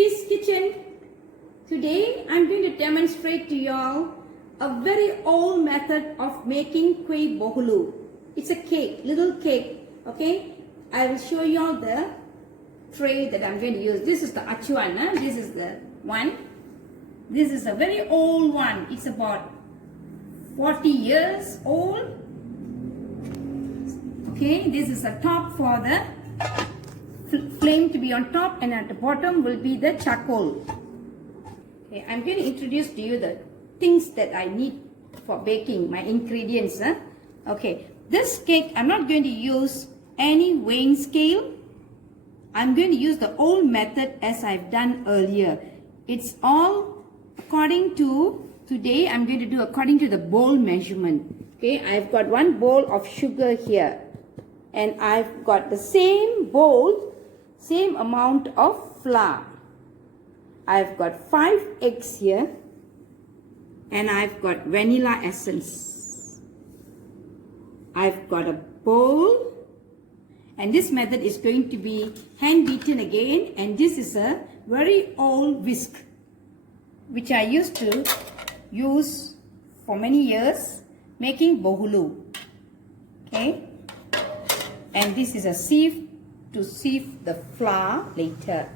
Peace Kitchen. Today I'm going to demonstrate to y'all a very old method of making Kuih Bahulu. It's a cake, little cake, okay? I will show y'all the tray that I'm going to use. This is the achuan, this is the one. This is a very old one. It's about 40 years old. Okay, this is the top for the flame to be on top, and at the bottom will be the charcoal. Okay, I'm going to introduce to you the things that I need for baking, my ingredients. Okay, this cake I'm not going to use any weighing scale. I'm going to use the old method as I've done earlier. It's all according to, today I'm going to do according to the bowl measurement. Okay, I've got one bowl of sugar here, and I've got the same bowl, same amount of flour. I've got 5 eggs here, and I've got vanilla essence. I've got a bowl, and this method is going to be hand beaten again, and this is a very old whisk which I used to use for many years making Bahulu. Okay, and this is a sieve to sieve the flour later.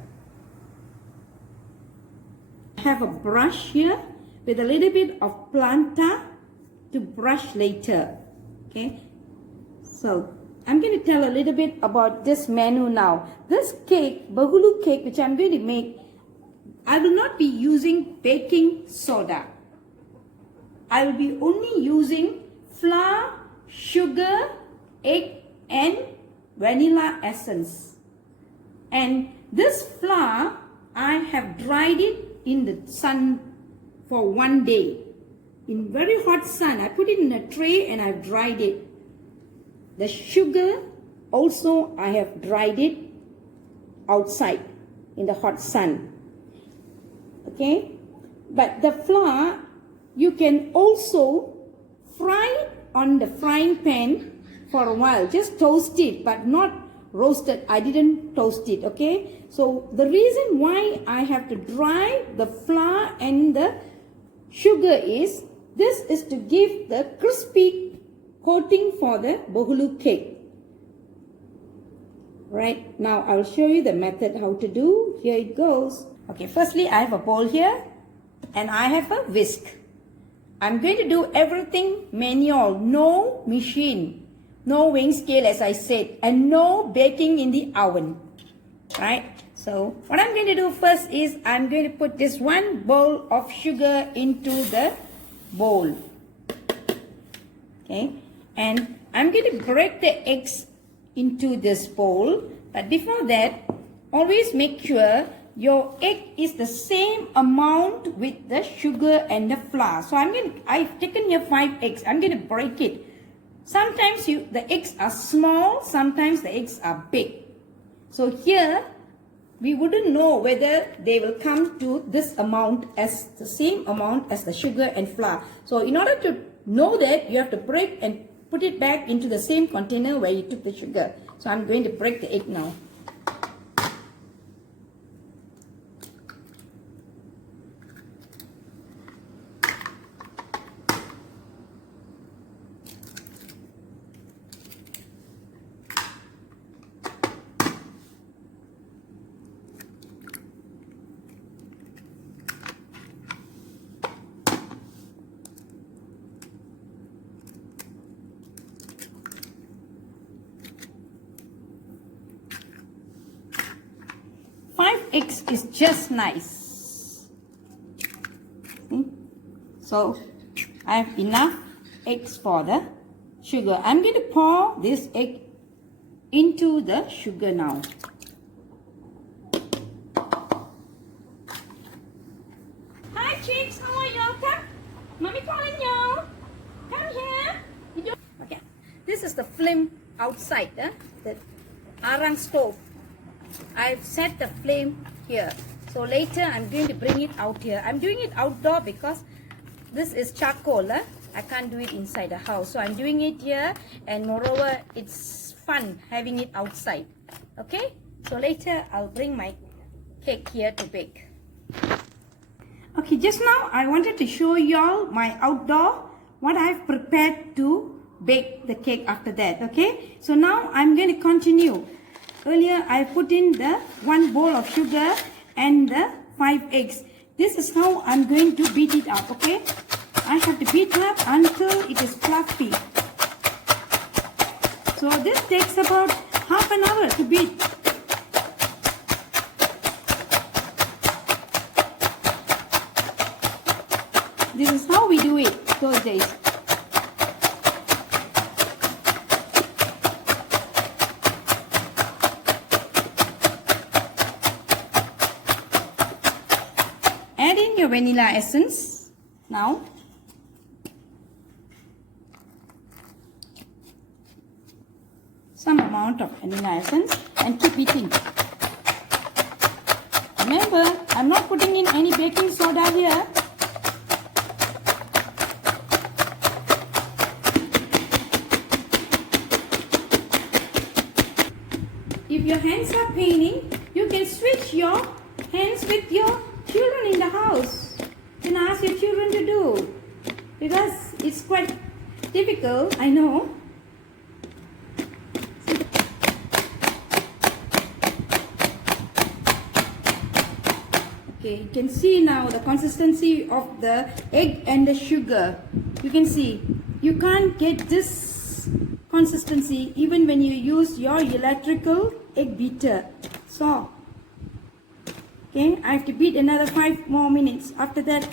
I have a brush here with a little bit of planta to brush later. Okay, so I'm going to tell a little bit about this menu now. This cake, Bahulu cake, which I'm going to make, I will not be using baking soda. I will be only using flour, sugar, egg, and vanilla essence. And this flour, I have dried it in the sun for 1 day. In very hot sun, I put it in a tray and I've dried it. The sugar also, I have dried it outside in the hot sun. Okay, but the flour, you can also fry it on the frying pan for a while. Just toast it, but not roasted. I didn't toast it. Okay, so the reason why I have to dry the flour and the sugar is, this is to give the crispy coating for the Bahulu cake. Right, now I'll show you the method how to do. Here it goes. Okay, firstly I have a bowl here, and I have a whisk. I'm going to do everything manual, no machine, no weighing scale as I said, and no baking in the oven. Right, so what I'm going to do first is I'm going to put this one bowl of sugar into the bowl. Okay, and I'm going to break the eggs into this bowl, but before that, always make sure your egg is the same amount with the sugar and the flour. So I've taken here 5 eggs. I'm going to break it. Sometimes the eggs are small, sometimes the eggs are big. So here, we wouldn't know whether they will come to this amount as the same amount as the sugar and flour. So in order to know that, you have to break and put it back into the same container where you took the sugar. So I'm going to break the egg now. Eggs is just nice. So I have enough eggs for the sugar. I'm going to pour this egg into the sugar now. Hi chicks, how are y'all? Come, mommy calling y'all. Come here. Okay, this is the flame outside, the Arang stove. I've set the flame here. So later I'm going to bring it out here. I'm doing it outdoor because this is charcoal. I can't do it inside the house. So I'm doing it here, and moreover, it's fun having it outside. Okay? So later I'll bring my cake here to bake. Okay, just now I wanted to show y'all my outdoor, what I've prepared to bake the cake after that. Okay, so now I'm going to continue. Earlier I put in the 1 bowl of sugar and the 5 eggs. This is how I'm going to beat it up. Okay, I have to beat up until it is fluffy. So this takes about half an hour to beat. This is how we do it those days. Add in your vanilla essence now. Some amount of vanilla essence and keep beating. Remember, I'm not putting in any baking soda here. If your hands are paining, you can switch your hands with your children in the house. You can ask your children to do. Because it's quite difficult, I know. Okay, you can see now the consistency of the egg and the sugar. You can see, you can't get this consistency even when you use your electrical egg beater. So, okay, I have to beat another 5 more minutes. After that,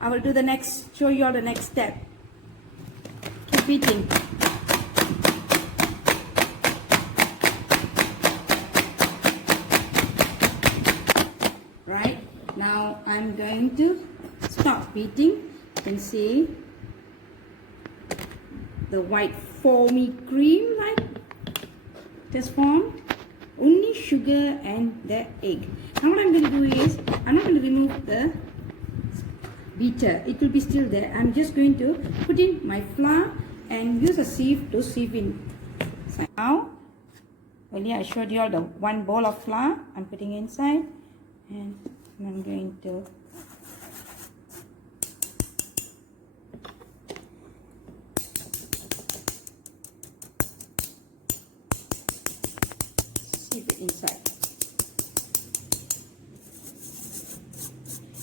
I will do the next, show you all the next step. Keep beating. Right, now I'm going to stop beating. You can see the white foamy cream like this formed. Only sugar and the egg. Now what I'm going to do is, I'm not going to remove the beater. It will be still there. I'm just going to put in my flour and use a sieve to sieve in. So now, earlier I showed you all the 1 bowl of flour. I'm putting inside and I'm going to inside.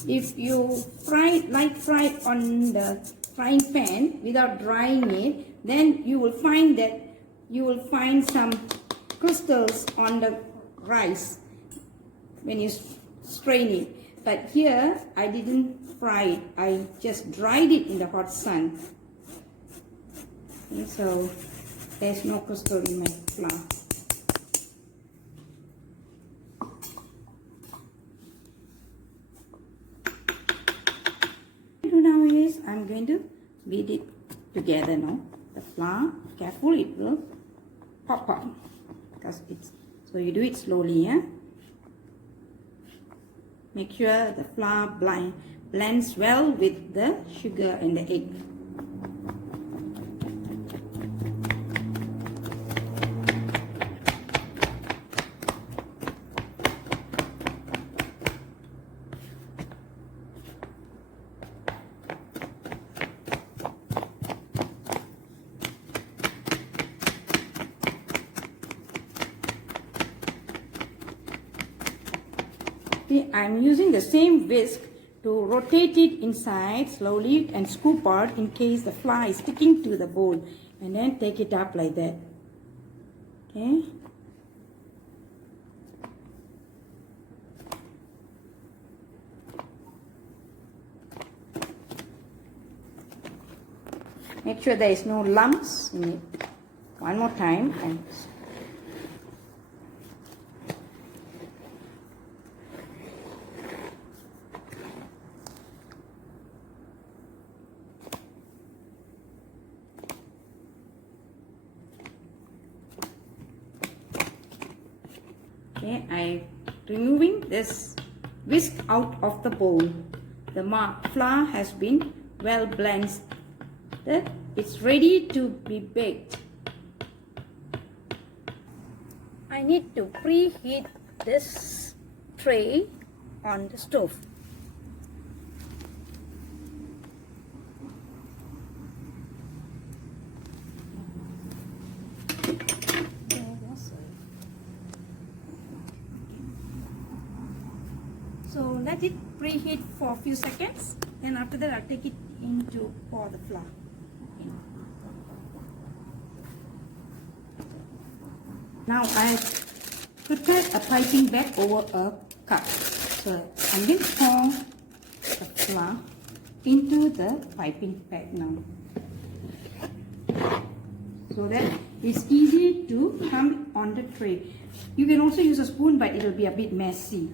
If you fry it on the frying pan without drying it, then you will find that you will find some crystals on the rice when you strain it. But here I didn't fry it, I just dried it in the hot sun. Okay, so there's no crystal in my flour. I'm going to beat it together now. The flour, careful, it will pop out because it's, so you do it slowly, yeah. Make sure the flour blends well with the sugar and the egg. I'm using the same whisk to rotate it inside slowly and scoop out in case the flour is sticking to the bowl, and then take it up like that. Okay. Make sure there is no lumps in it. One more time and okay, I'm removing this whisk out of the bowl. The flour has been well blended. It's ready to be baked. I need to preheat this tray on the stove. So let it preheat for a few seconds, and after that I'll take it in to pour the flour in. Now I've prepared a piping bag over a cup. So I'm going to pour the flour into the piping bag now, so that it's easy to come on the tray. You can also use a spoon, but it will be a bit messy.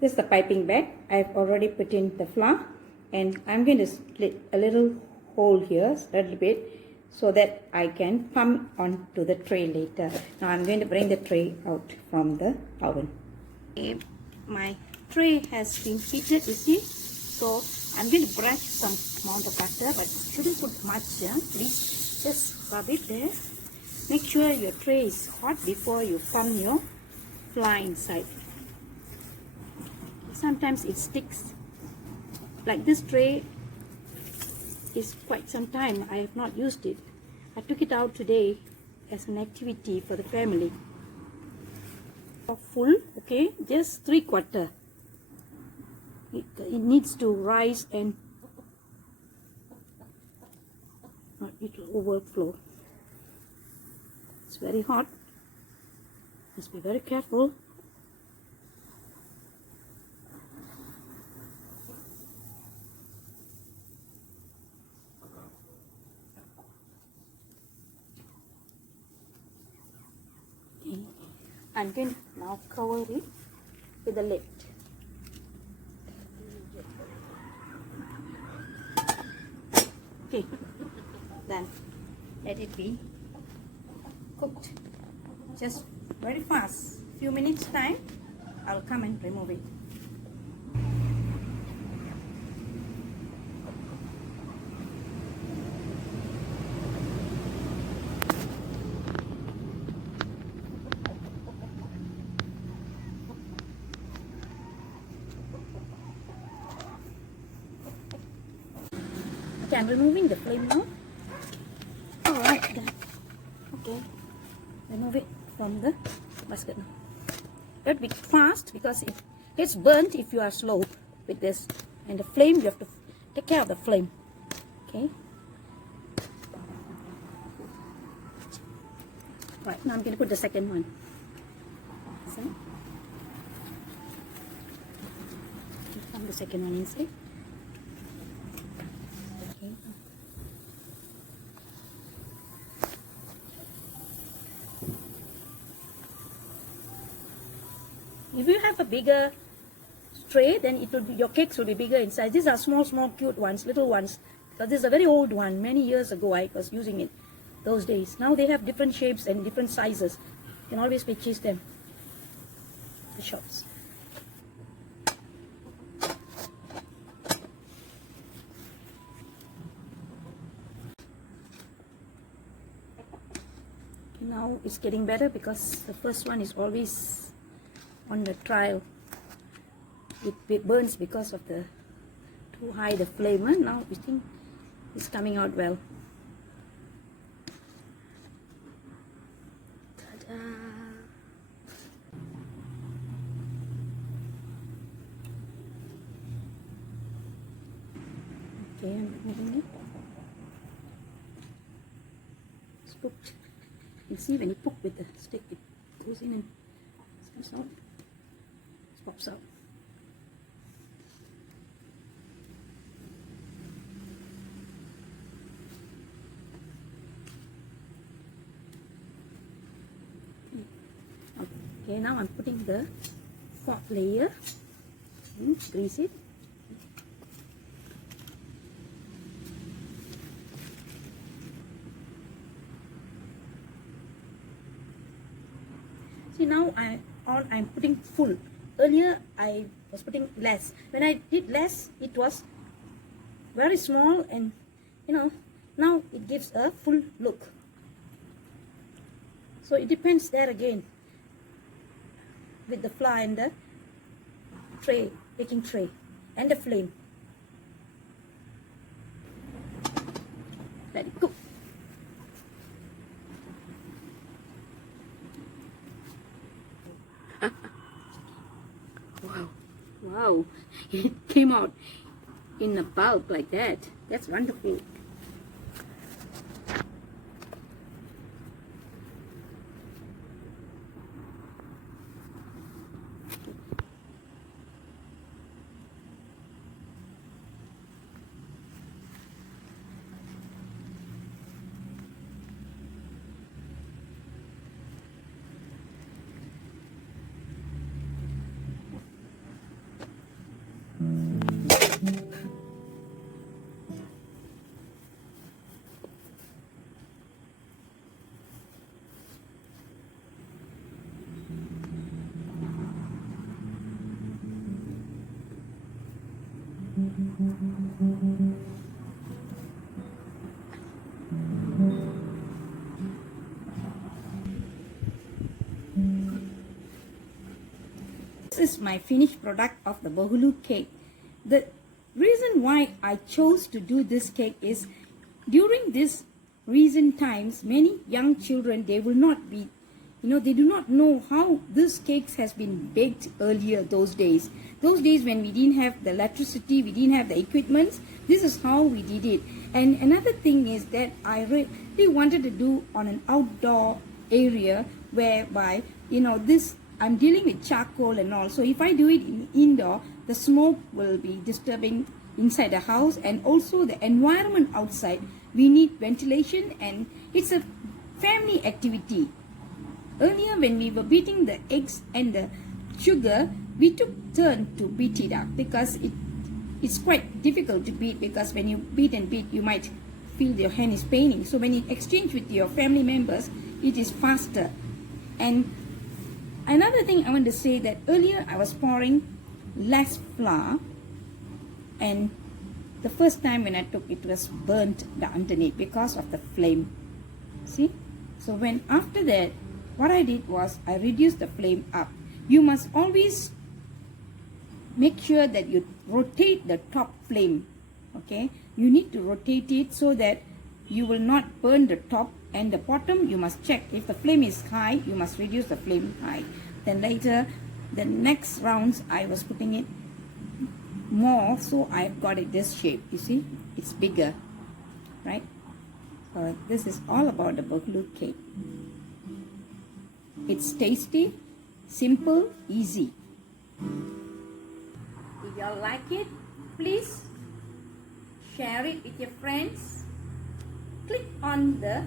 This is the piping bag. I've already put in the flour, and I'm going to split a little hole here, a little bit, so that I can pump onto the tray later. Now I'm going to bring the tray out from the oven. Okay, my tray has been heated, you see. So I'm going to brush some amount of butter, but shouldn't put much. Please just rub it there. Make sure your tray is hot before you pump your flour inside. Sometimes it sticks. Like this tray is quite some time I have not used it. I took it out today as an activity for the family. Full, okay, just 3/4. It needs to rise and it will overflow. It's very hot. Must be very careful. I'm going to now cover it with a lid. Okay, then let it be cooked just very fast. Few minutes time, I'll come and remove it. Okay, I'm removing the flame now. Alright then. Okay. Remove it from the basket now. You have to be fast because it gets burnt if you are slow with this. And the flame, you have to take care of the flame. Okay. Right, now I'm going to put the second one. See? Put the second one inside. Okay. If you have a bigger tray, then it will be, your cakes will be bigger in size. These are small, cute ones, little ones. Because this is a very old one. Many years ago, I was using it those days. Now they have different shapes and different sizes. You can always purchase them at the shops. Now it's getting better because the first one is always on the trial. It burns because of the too high the flame. Now we think it's coming out well. Ta-da! Okay, I'm removing it. It's cooked. You can see when you poke with the stick, it goes in and comes out. It pops out. Okay, now I'm putting the fourth layer. Grease it. See, now I'm putting full. Earlier I was putting less. When I did less, it was very small, and now it gives a full look. So it depends there again with the flour and the tray, baking tray, and the flame. Let it cook. Wow, wow, it came out in a bulb like that. That's wonderful. This is my finished product of the Bahulu cake. The reason why I chose to do this cake is during this recent times, many young children, they will not be, they do not know how this cakes has been baked earlier those days. Those days when we didn't have the electricity, we didn't have the equipment, this is how we did it. And another thing is that I really wanted to do on an outdoor area whereby, this I'm dealing with charcoal and all. So if I do it in indoor, the smoke will be disturbing inside the house, and also the environment outside. We need ventilation, and it's a family activity. Earlier when we were beating the eggs and the sugar, we took turn to beat it up because it's quite difficult to beat, because when you beat and beat, you might feel your hand is paining. So when you exchange with your family members, it is faster. And another thing I want to say that earlier I was pouring less flour, and the first time when I took it was burnt the underneath because of the flame. See? So when after that, what I did was I reduced the flame up. You must always make sure that you rotate the top flame. Okay? You need to rotate it so that you will not burn the top, and the bottom you must check. If the flame is high, you must reduce the flame high. Then later, the next rounds I was putting it more, so I got it this shape. You see, it's bigger, right? So this is all about the Bahulu cake. It's tasty, simple, easy. If y'all like it, please share it with your friends. Click on the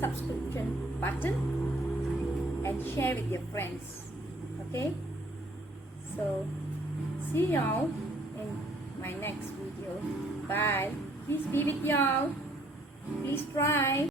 subscription button and share with your friends. Okay? So see y'all in my next video. Bye. Please be with y'all. Please try.